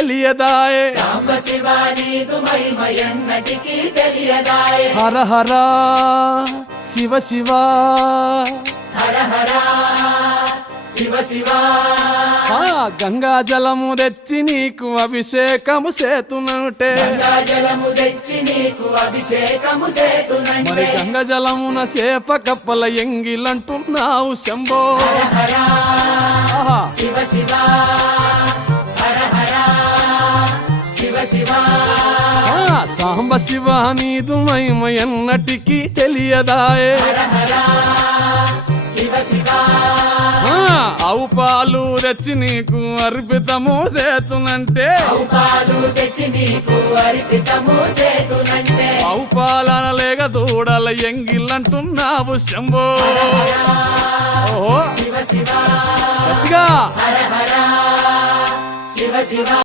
తెలియదాయే సాంబ శివ నీదు మహిమ ఎన్నటికీ తెలియదాయే హర హర శివ శివ హర హర శివ శివ గంగా జలము తెచ్చి నీకు అభిషేకము చేతునంటే గంగా జలము తెచ్చి నీకు అభిషేకము మరి చేతునంటే గంగ జలమున చేప కప్పల ఎంగిలంటున్నావు శంభో హర ఆహా. శివ శివ హర హర శివ శివ సాంబ శివ నీదు మహిమ ఎన్నటికీ తెలియదాయే హర హర శివ శివ ఆవు పాలు తెచ్చి నీకు అర్పితము చేతునంటే ఆవు పాలు తెచ్చి నీకు అర్పితము చేతునంటే ఆవు పాలన లేక దూడల ఎంగిలంటున్నావు శంభో ఓహో శివ శివ గట్టిగా హర హర శివ శివ